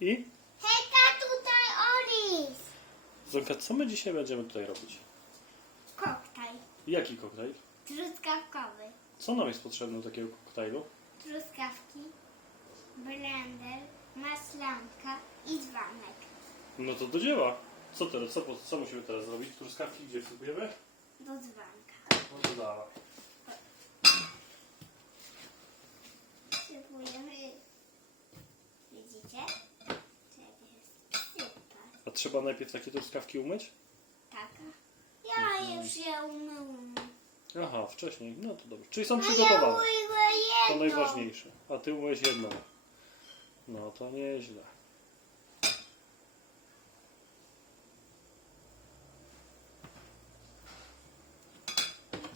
I? Hejka, tutaj Oris! Zonka, co my dzisiaj będziemy tutaj robić? Koktajl. Jaki koktajl? Truskawkowy. Co nam jest potrzebne do takiego koktajlu? Truskawki, blender, maslanka i dzwonek. No to do dzieła. Co teraz? Co, co musimy teraz zrobić? Truskawki gdzie wsypujemy? Do dzwonka. No to dawaj. Sypujemy. Widzicie? Czekaj, sypać. A trzeba najpierw takie truskawki umyć? Taka. Ja już je umyłam. Aha, wcześniej. No to dobrze. Czyli są A ja przygotowane. umyłam To najważniejsze. A ty umyłeś jedną. No to nieźle.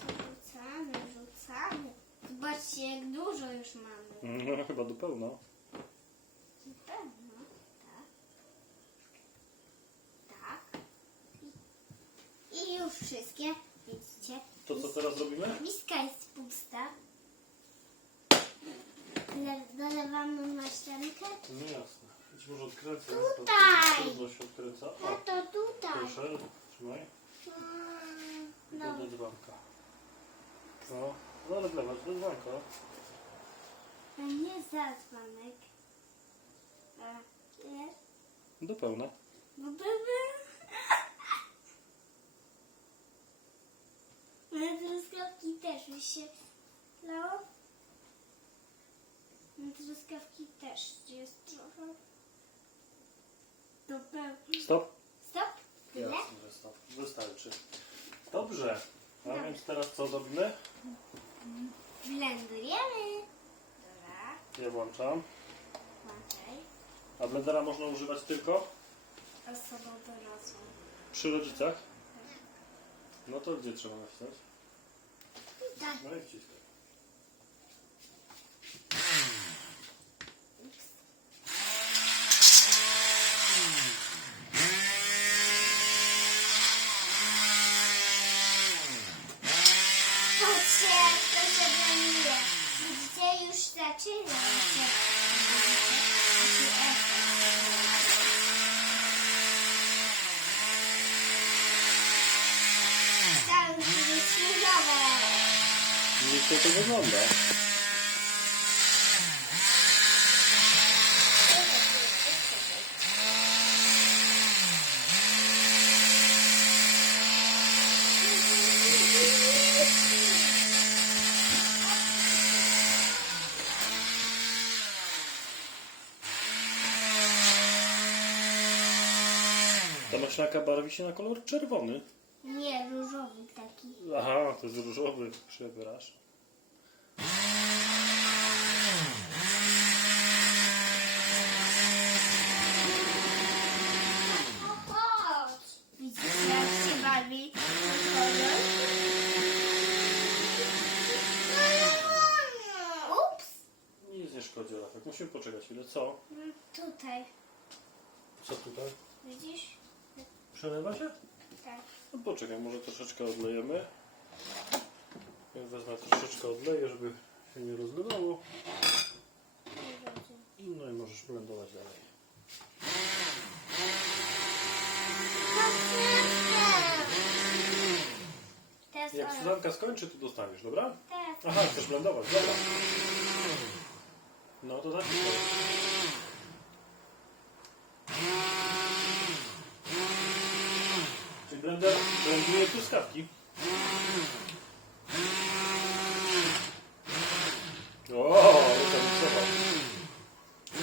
Rzucamy, rzucamy. Zobaczcie, jak dużo już mamy. No chyba do pełna. Na pewno. Tak. Tak. I, I już wszystkie. Widzicie? To co teraz robimy? Miska jest pusta. Le- dolewamy maślankę. No jasne. Być może odkręcę. Tutaj! Trudno się odkręca. No O, to tutaj. proszę, trzymaj. Mm, No. No, Do dzbanka. No, no rozlewać do dzbanka. a nie zadzwonek. A, nie? Do pełna. No były. Moje truskawki też mi się lało. Moje truskawki też jest trochę. To pełno. Stop. Stop. Tyle? Jasne, że stop. Wystarczy. Dobrze. A Dobra. więc teraz co zrobimy? Blendujemy. Dobra. Ja włączam. Włączaj. A blendera można używać tylko Osobą dorosłą. przy rodzicach? No to gdzie trzeba nacisnąć? Tak. No i wciskaj. Się. Widzicie, już zaczyna się. Taki efekt. Cały. Jak to wygląda? Ta maślanka barwi się na kolor czerwony. Nie, różowy taki. Aha, to jest różowy, przepraszam. Chodź. Widzicie, jak się bawi? Ups. Nic nie szkodzi, Rafek. Musimy poczekać chwilę. Co? Tutaj. Co tutaj? Widzisz? Przelewa się? Tak. No poczekaj, może troszeczkę odlejemy. Ja wezmę troszeczkę odleję, żeby się nie rozlewało. No i możesz blendować dalej. Teraz Jak. Suzanka skończy, to dostaniesz, dobra? Teraz Aha, chcesz blendować, dobra. No to tak. Blender blenduje truskawki. O, to miksował.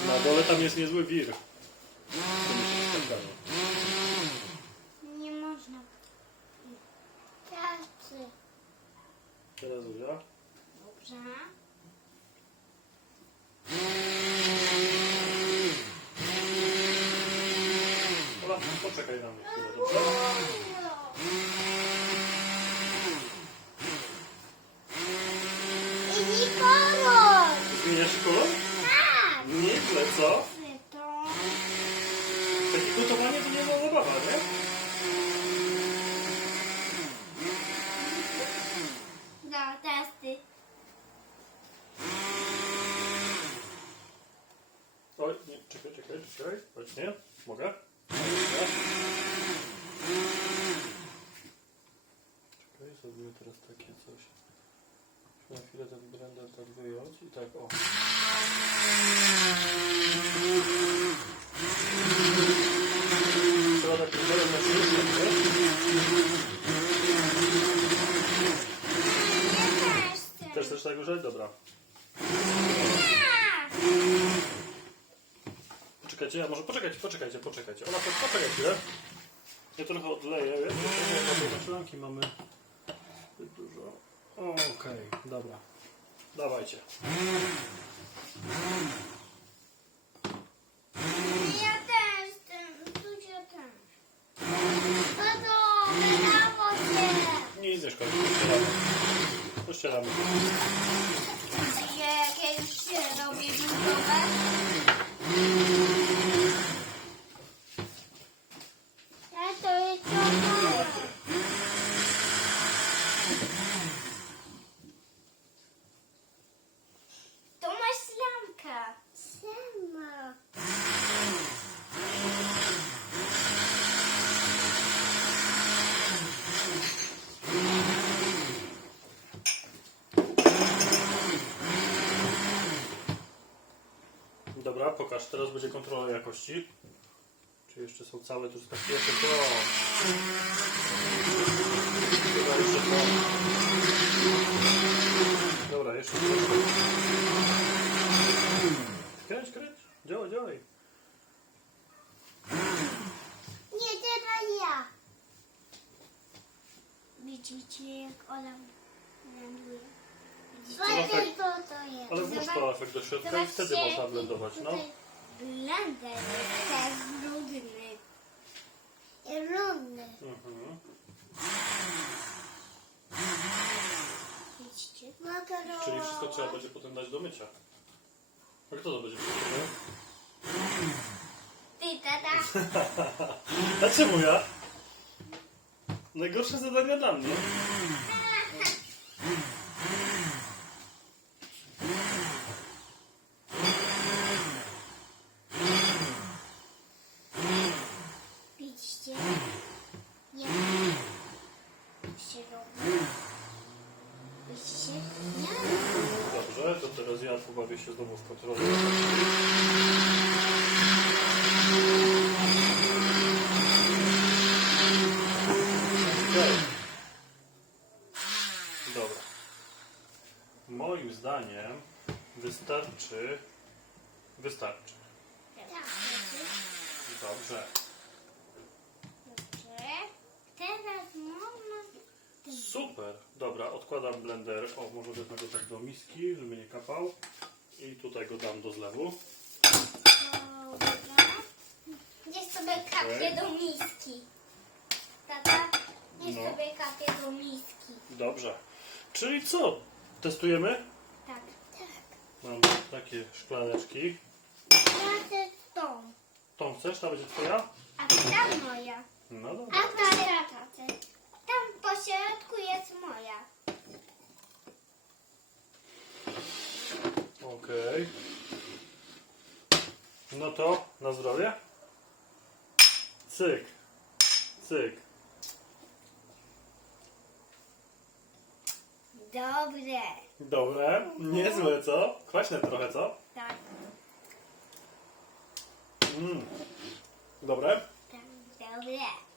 Na dole tam jest niezły wir. Nie można. Tacy. Teraz Zuzia. Dobrze. Ola, poczekaj na mnie chwilę, dobrze? I kolor? Tak. Nieźle, co? To. Takie gotowanie to nie była zabawa, nie? No, teraz ty. Oj, nie, czekaj, czekaj. Okej, właśnie. Mogę? Dobra. Czekaj, zrobimy teraz takie coś. Na chwilę ten blender tak wyjąć i tak o. Trzeba tak blenderem na Ja też też tak użyć? Dobra. Poczekajcie, a może poczekajcie, poczekajcie, poczekajcie. Ona po- poczekaj chwilę. Ja trochę odleję, wiesz? Trochę szklanki mamy zbyt dużo. Okej, dobra. Dawajcie. Ja też chcę. Dużo też. Tato, wydało się. Nic nie szkodzi, pościelamy. Pościelamy. Jakie już się robi gotowe? Tato, jest gotowe. To maślanka. Sama. Dobra, pokaż. Teraz będzie kontrola jakości. Czy jeszcze są całe truskawki? To. Dobra, jeszcze to. Dobra, jeszcze to. Kręć, kręć. Działaj, działaj. Nie, teraz ja. Widzicie, jak Ola blenduje? Zobaczcie, co to efekt do środka i wtedy można blendować, no. Blender jest brudny. Brudny. Mhm. Makaron. Czyli wszystko trzeba będzie potem dać do mycia. A kto to będzie przygotował? Ty, tata. A czemu ja? Najgorsze zadania dla mnie. Widzicie? Jak się robi? Dobrze, to teraz ja pobawię się znowu w. Okej. Dobra. Moim zdaniem wystarczy. Wystarczy. Tak. Dobrze. Dobrze. Teraz można... Super. Dobra, odkładam blender. O, może wezmę go tak do miski, żeby nie kapał. I tutaj go dam do zlewu. Dobra. Gdzieś sobie kapie do miski. Tata, niech No. sobie kapie do miski. Dobrze. Czyli co? Testujemy? Tak. Mam takie szklaneczki. Ja chcę tą. Tą chcesz? Ta będzie twoja? A ta moja. No A dobra. ta środku jest moja. Okej. No to na zdrowie. Cyk. Cyk. Dobre. Dobre. Niezłe, co? Kwaśne trochę, co? Tak. Mm. Dobre. Tak. Dobre.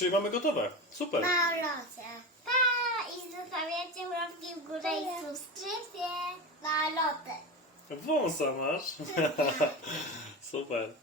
Czyli mamy gotowe. Super. Maloce. Pa! I zostawiacie łapki w górę i subskrypcję. Malote. Wąsa masz. Super.